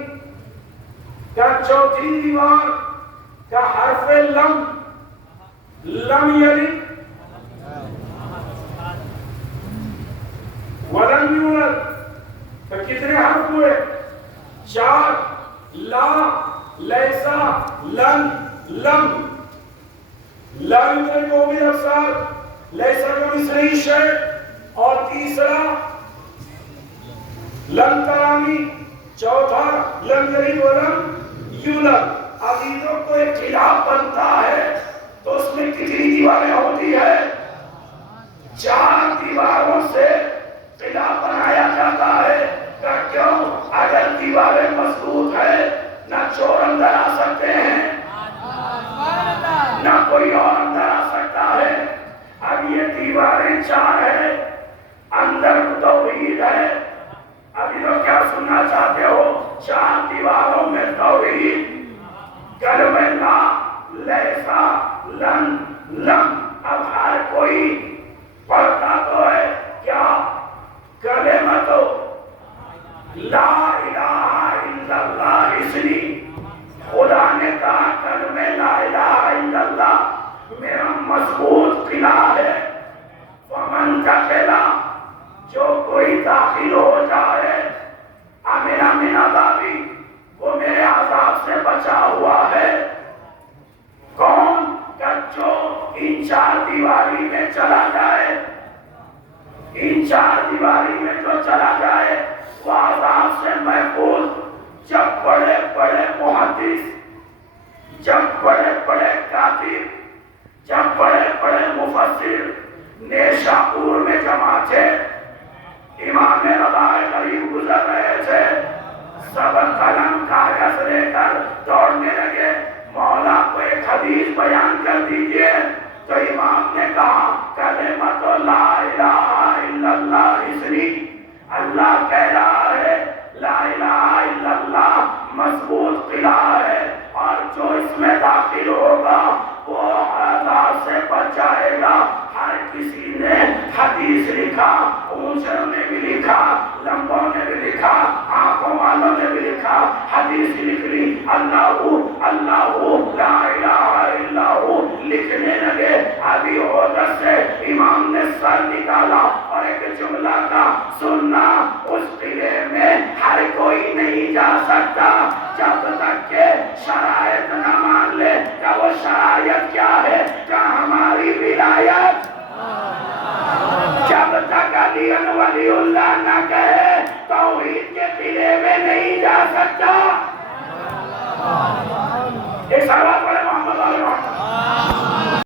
کیا چوتھی دیوار کا حرف لم، لم یلد ولم یولد. تو کتنے حرف ہوئے؟ 4. لا، لیسا، لن، لم. لا یدرکہ بالابصار، لیسا کا مثل ہی شیء، اور تیسرا لن ترانی، چوتھا لم یلد ولم یولد. عقیدوں کو ایک خلاف بنتا ہے تو اس میں کتنی دیواریں ہوتی ہے؟ 4 دیواروں سے خلاف بنایا جاتا ہے. کیوں؟ اگر دیواریں مضبوط ہے نہ چور اندر آ سکتے ہیں، نہ کوئی اور اندر آ سکتا ہے. اب یہ دیواریں 4 ہیں، اندر توحید ہے. ابھی تو کیا سننا چاہتے ہو؟ 4 دیواروں میں توحید، کلمہ لا، لیسا، لن، لم. اب ہر کوئی پڑھتا تو ہے کیا؟ کلمہ تو لا الہ الا اللہ اسمی. خدا نے کہا کلمہ لا الہ الا اللہ میرا مضبوط قلعہ ہے. فمن کا قلعہ، جو کوئی داخل ہو جائے امنا من عذابی، وہ میرے عذاب سے بچا ہوا ہے. وہ عذاب سے محفوظ جب بڑے بڑے محدث، جب بڑے بڑے کاتب، جب بڑے بڑے مفسر نیشاپور میں جمع تھے، امام رضا غریب گزر رہے تھے، سب قلم کاغذ لے کر دوڑنے لگے، مولا کو ایک حدیث بیان کر دیجئے، تو امام نے کہا کلمۃ لا الہ الا اللہ اسری، اللہ کہہ رہا ہے لا الہ الا اللہ مضبوط قلعہ ہے، اور جو اس میں داخل ہوگا وہ عذاب سے بچ جائے گا۔ ہر کسی نے حدیث لکھا، اونچوں نے بھی لکھا، لمبوں نے بھی لکھا، آنکھوں والوں نے بھی لکھا، حدیث لکھ لی، اللہ اللہ لا الہ الا ہو لکھنے لگے۔ ابھی عہدہ سے امام نے سر نکالا اور ایک جملہ کا سننا، اس قلعے میں ہر کوئی نہیں جا سکتا جب تک کہ شرائط نہ مان لے۔ کیا وہ شرائط کیا ہے؟ کیا ہماری ولایت جب تک علی ولی اللہ نہ کہے توحید کے قلعے میں نہیں جا سکتا۔ ایک سوال پڑھے محمد علیہ وسلم۔